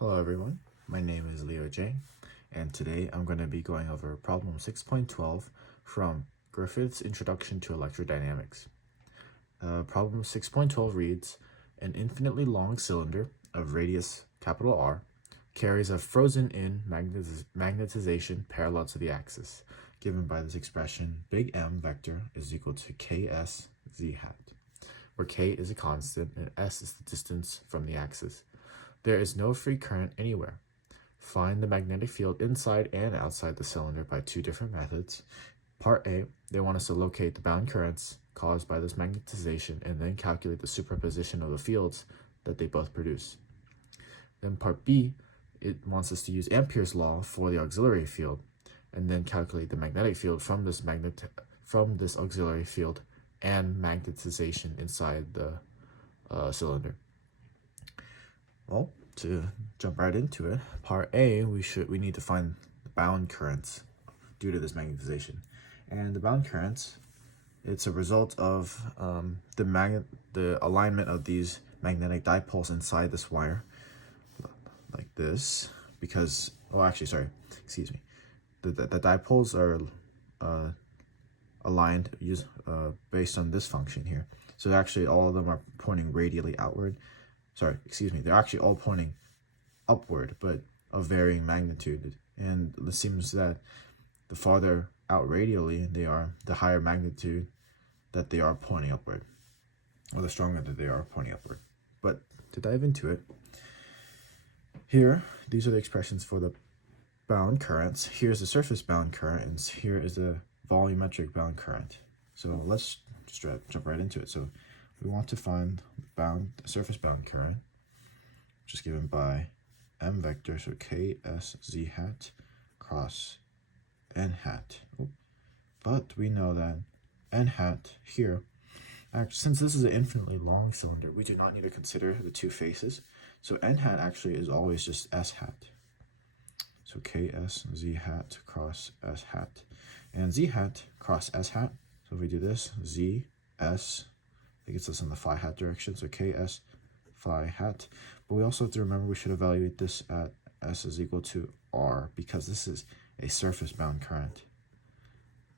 Hello everyone, my name is Jiang, and today I'm going to be going over problem 6.12 from Griffith's Introduction to Electrodynamics. Problem 6.12 reads, an infinitely long cylinder of radius R carries a frozen-in magnetization parallel to the axis, given by this expression big M vector is equal to Ks z hat, where K is a constant and S is the distance from the axis. There is no free current anywhere. Find the magnetic field inside and outside the cylinder by two different methods. Part A, they want us to locate the bound currents caused by this magnetization and then calculate the superposition of the fields that they both produce. Then part B, it wants us to use Ampere's law for the auxiliary field and then calculate the magnetic field from this auxiliary field and magnetization inside the cylinder. Well, to jump right into it, part A, we need to find the bound currents due to this magnetization. And the bound currents, it's a result of the alignment of these magnetic dipoles inside this wire, like this, because, the dipoles are aligned based on this function here. So actually all of them are pointing radially outward. They're actually all pointing upward, but of varying magnitude. And it seems that the farther out radially they are, the higher magnitude that they are pointing upward, or the stronger that they are pointing upward. But to dive into it, here, these are the expressions for the bound currents. Here's the surface bound current, and here is the volumetric bound current. So let's just jump right into it. So we want to find surface bound current, which is given by M vector, so Ks z hat cross N hat. But we know that N hat here, since this is an infinitely long cylinder, we do not need to consider the two faces. So N hat actually is always just S hat. So Ks z hat cross S hat. And Z hat cross S hat. So if we do this, Z, S, it gets us in the phi hat direction, so Ks phi hat. But we also have to remember we should evaluate this at S is equal to R, because this is a surface bound current.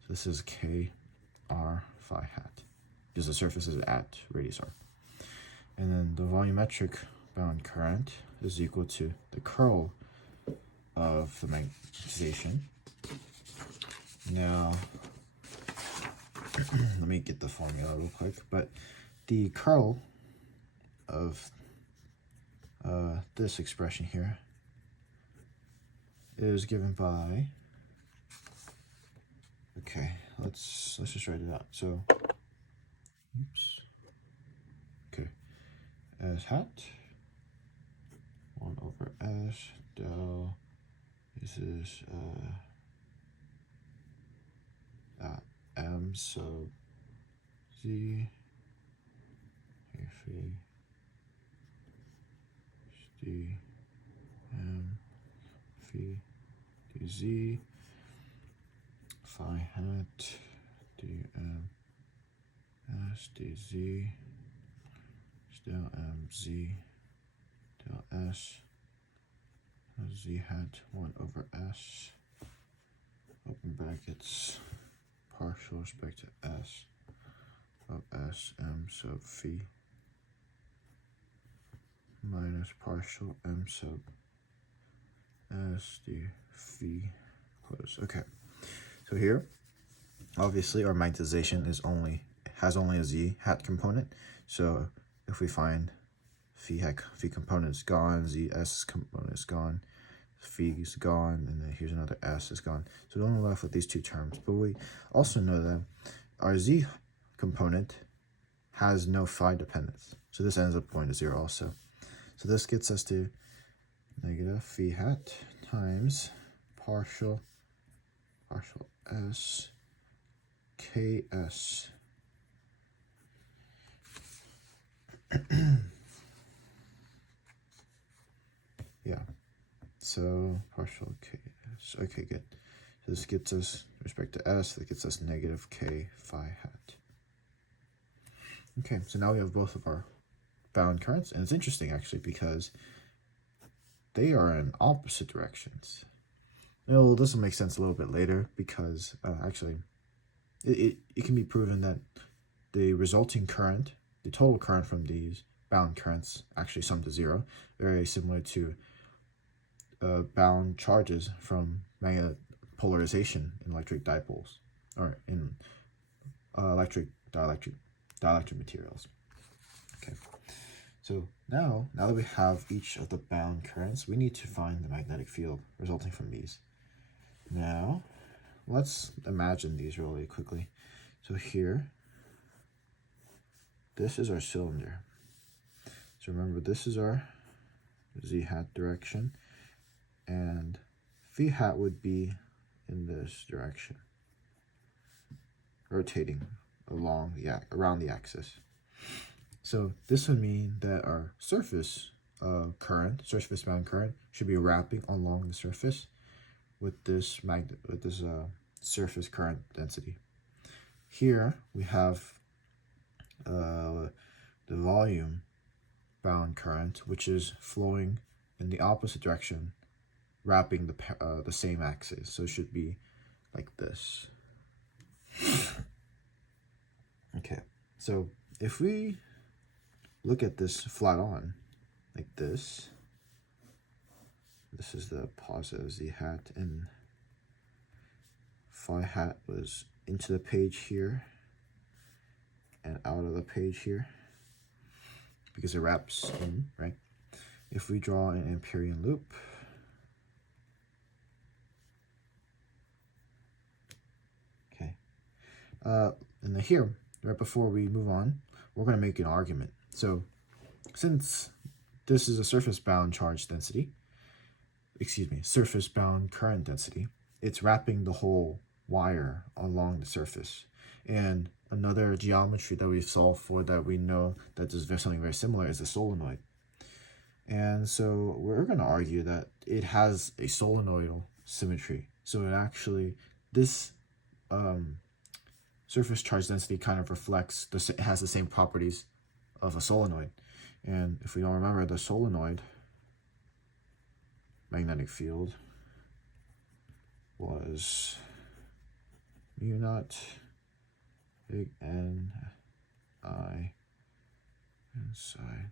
So this is Kr phi hat, because the surface is at radius R. And then the volumetric bound current is equal to the curl of the magnetization. Now, let me get the formula real quick, but the curl of this expression here is given by, let's just write it out. So, S hat 1 over S del, this is M sub Z phi d M phi dz phi hat dm s dz del mz del s z hat 1 over s open brackets partial respect to s of s m sub phi minus partial m sub s d phi close. Okay, so here obviously our magnetization has only a z hat component. So if we find phi component is gone, zs component is gone, phi is gone, and then here's another s is gone. So we're only left with these two terms. But we also know that our z component has no phi dependence. So this ends up going to 0 also. So this gets us to negative phi hat times partial s ks yeah, so partial ks. Okay, good. So this gets us, with respect to s, that gets us negative k phi hat. Okay, so now we have both of our bound currents, and it's interesting actually because they are in opposite directions. Well, this will make sense a little bit later because actually it can be proven that the resulting current, the total current from these bound currents actually sum to zero, very similar to bound charges from magnetic polarization in electric dipoles or in electric dielectric materials. Okay, so now that we have each of the bound currents, we need to find the magnetic field resulting from these. Now, let's imagine these really quickly. So here, this is our cylinder. So remember, this is our z hat direction, and phi hat would be in this direction, rotating around the axis. So this would mean that our surface bound current, should be wrapping along the surface with this surface current density. Here we have the volume bound current, which is flowing in the opposite direction, wrapping the same axis. So it should be like this. Okay, so if we look at this flat on, like this is the positive z hat, and phi hat was into the page here and out of the page here because it wraps in, right? If we draw an Amperian loop, okay, and then here, right before we move on, we're going to make an argument. So since this is a surface bound charge density, surface bound current density, it's wrapping the whole wire along the surface. And another geometry that we've solved for that we know that does something very similar is the solenoid. And so we're going to argue that it has a solenoidal symmetry. So it actually, this surface charge density kind of reflects, it has the same properties of a solenoid. And if we don't remember, the solenoid magnetic field was mu naught big N I inside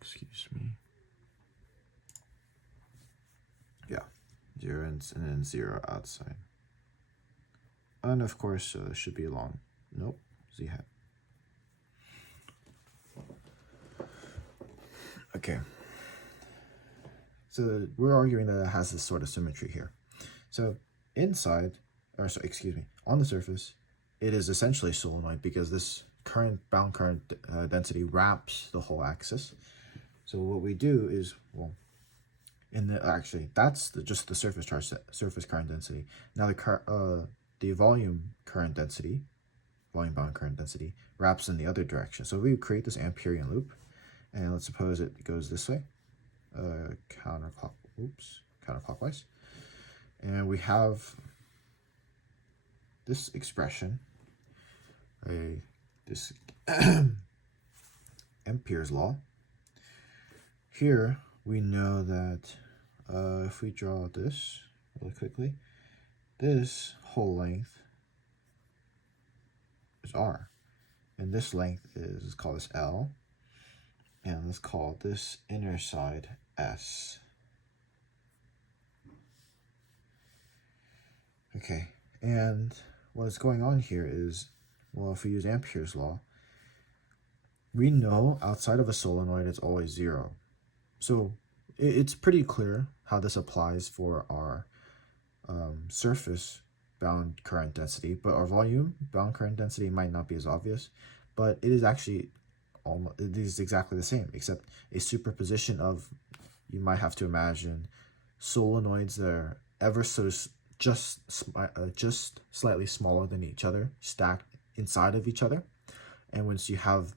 excuse me, yeah, 0 and then 0 outside, and of course it should be along, nope, z hat. Okay, so we're arguing that it has this sort of symmetry here. So on the surface, it is essentially solenoid because this bound current density wraps the whole axis. So what we do is, well, that's just the surface current density. Now the volume current density, volume bound current density, wraps in the other direction. So we create this Amperian loop, and let's suppose it goes this way, counterclockwise, and we have this expression, this Ampere's law. Here we know that if we draw this really quickly, this whole length is r, and this length is called this L, and let's call this inner side S. Okay, and what's going on here is, well, if we use Ampere's law, we know outside of a solenoid it's always 0. So it's pretty clear how this applies for our surface bound current density, but our volume bound current density might not be as obvious, but it is actually it is exactly the same, except a superposition of, you might have to imagine solenoids that are ever so just slightly smaller than each other, stacked inside of each other. And once you have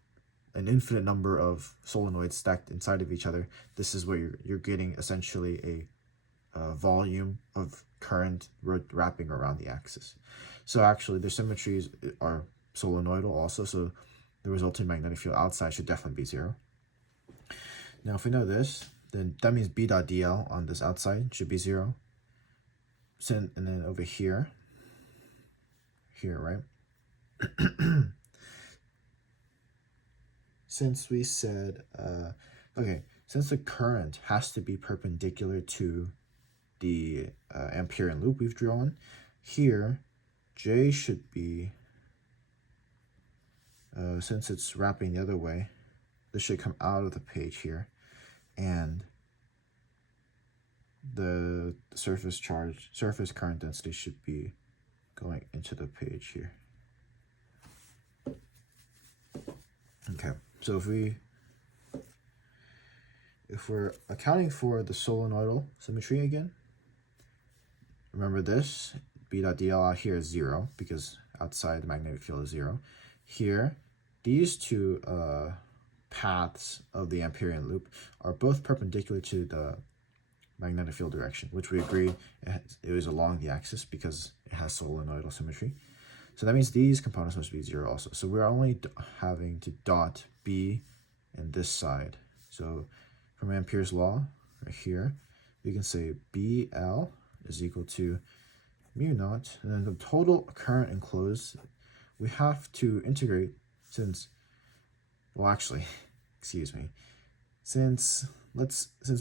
an infinite number of solenoids stacked inside of each other, this is where you're getting essentially a volume of current wrapping around the axis. So actually the symmetries are solenoidal also, so the resulting magnetic field outside should definitely be 0. Now if we know this, then that means B dot dl on this outside should be 0. And then over here, right? Since we said, okay, since the current has to be perpendicular to the Amperian loop we've drawn, here, J should be, since it's wrapping the other way, this should come out of the page here, and the surface current density should be going into the page here. Okay, so if we're accounting for the solenoidal symmetry again, remember this, B dot dl out here is 0 because outside the magnetic field is 0. Here, these two paths of the Amperian loop are both perpendicular to the magnetic field direction, which we agreed it was along the axis because it has solenoidal symmetry. So that means these components must be 0 also. So we're only having to dot B in this side. So from Ampere's law, right here, we can say BL is equal to mu naught, and then the total current enclosed, we have to integrate since, well actually, excuse me, since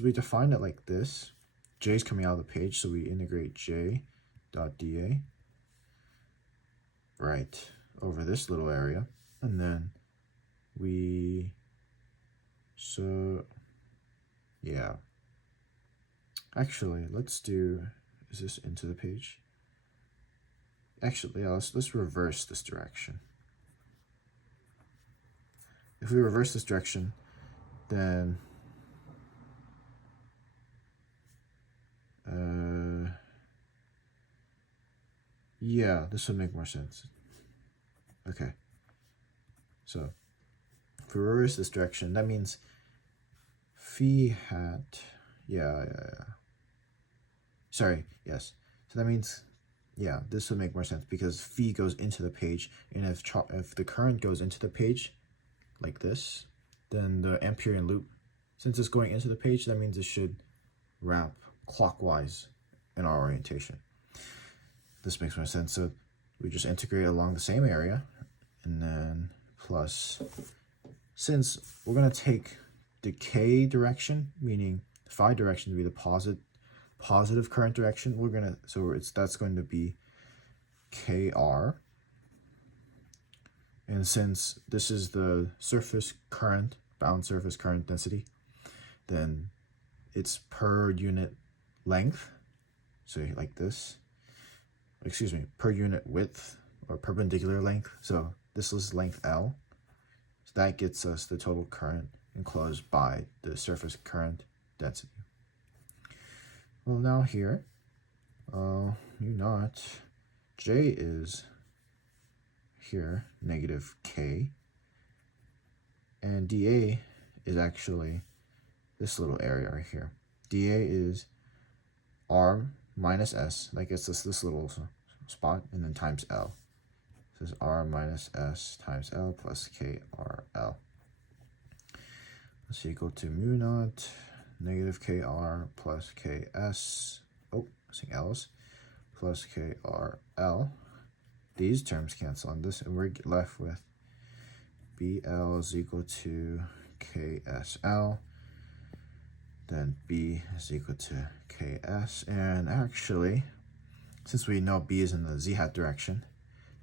we define it like this, J is coming out of the page, so we integrate J dot dA right over this little area, and then yeah, actually let's do, is this into the page? Actually, yeah, let's reverse this direction. If we reverse this direction, then yeah, this would make more sense. Okay, so if we reverse this direction, that means phi hat, sorry, yes, so that means, yeah, this would make more sense because phi goes into the page, and if the current goes into the page like this, then the Amperian loop, since it's going into the page, that means it should wrap clockwise in our orientation. This makes more sense. So we just integrate along the same area, and then plus, since we're going to take the K direction, meaning phi direction to be the positive current direction, that's going to be KR. And since this is the surface current, bound surface current density, then it's per unit length, so like this, excuse me, per unit width or perpendicular length, so this is length L, so that gets us the total current enclosed by the surface current density. Well, now here, mu naught, J is here, negative K, and dA is actually this little area right here. dA is R minus S, that gets us this little spot, and then times L. So this is R minus S times L plus KRL. That's equal to mu naught, negative KR plus KS, missing L's, plus KRL. These terms cancel on this, and we're left with BL is equal to KSL, then B is equal to KS, and actually, since we know B is in the z hat direction,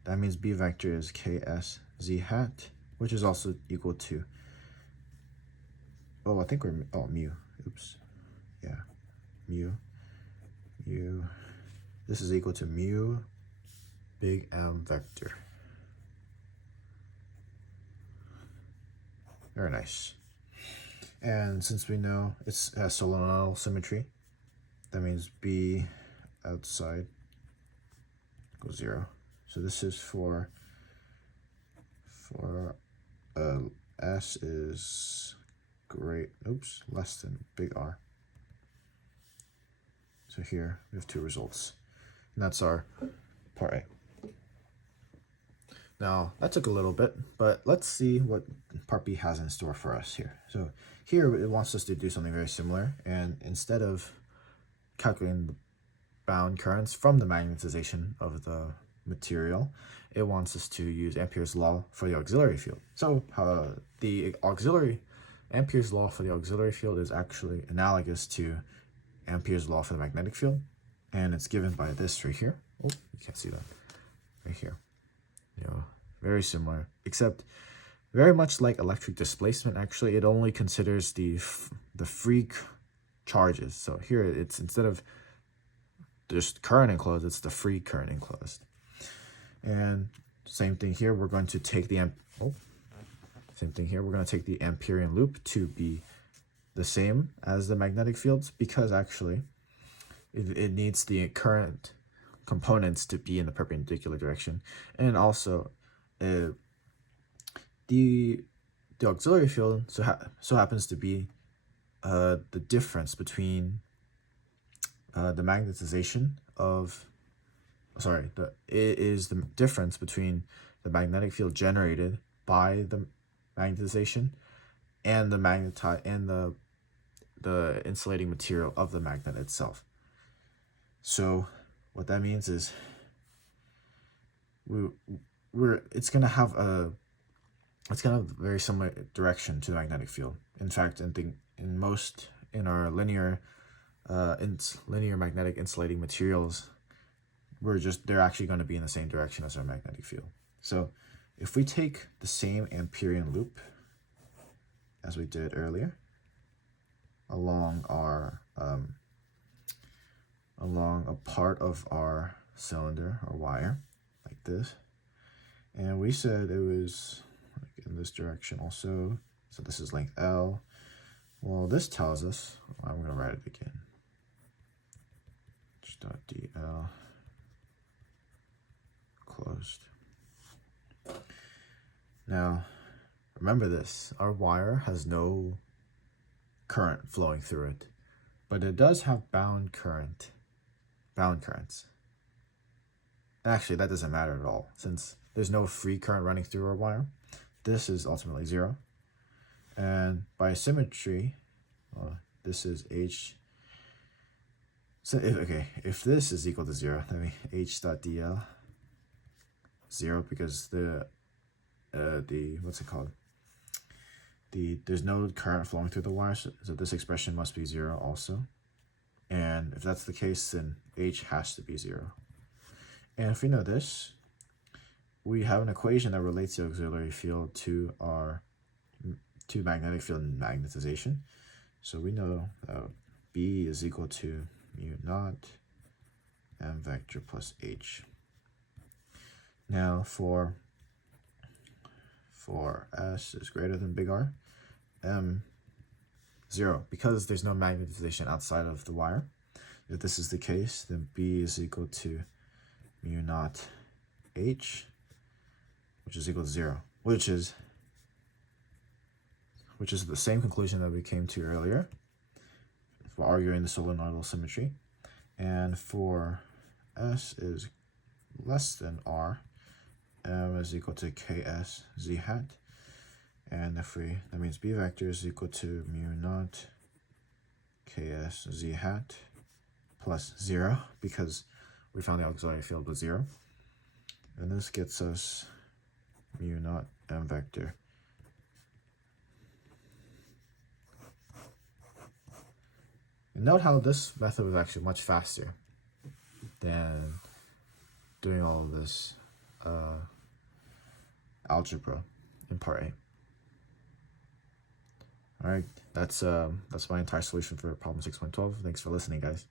that means B vector is KS z hat, which is also equal to, I think we're, mu, oops, yeah, mu, this is equal to mu big M vector. Very nice. And since we know it has solenoidal symmetry, that means B outside equals 0. So this is for S is less than big R. So here we have two results, and that's our part A. Now, that took a little bit, but let's see what Part B has in store for us here. So here it wants us to do something very similar, and instead of calculating the bound currents from the magnetization of the material, it wants us to use Ampere's law for the auxiliary field. So Ampere's law for the auxiliary field is actually analogous to Ampere's law for the magnetic field, and it's given by this right here. Oh, you can't see that. Right here. Very similar, except very much like electric displacement, actually, it only considers the free charges. So here it's, instead of just current enclosed, it's the free current enclosed. And same thing here, we're going to take the Amperian loop to be the same as the magnetic fields, because actually it needs the current components to be in the perpendicular direction, and also the auxiliary field so happens to be the difference between the magnetization of it is the difference between the magnetic field generated by the magnetization and the insulating material of the magnet itself. So what that means is it's gonna have a very similar direction to the magnetic field. In fact, in our linear magnetic insulating materials, they're actually going to be in the same direction as our magnetic field. So if we take the same Amperian loop as we did earlier along a part of our cylinder or wire like this, and we said it was like in this direction also, so this is length L. Well, this tells us, I'm going to write it again, dl closed. Now remember this, our wire has no current flowing through it, but it does have bound currents. Actually, that doesn't matter at all, since there's no free current running through our wire. This is ultimately 0, and by symmetry, this is H. So if this is equal to 0, then we H dot dl 0, because there's no current flowing through the wire, so this expression must be 0 also. And if that's the case, then H has to be 0. And if we know this, we have an equation that relates the auxiliary field to magnetic field and magnetization. So we know B is equal to mu naught m vector plus H. Now for S is greater than big R, M 0, because there's no magnetization outside of the wire. If this is the case, then B is equal to mu naught H, which is equal to 0, which is the same conclusion that we came to earlier for arguing the solenoidal symmetry. And for S is less than R, M is equal to KS Z hat. And that means B vector is equal to mu naught KS Z hat plus 0, because we found the auxiliary field was 0. And this gets us mu naught M vector and note how this method was actually much faster than doing all of this algebra in part A. All right, that's my entire solution for problem 6.12. Thanks for listening, guys.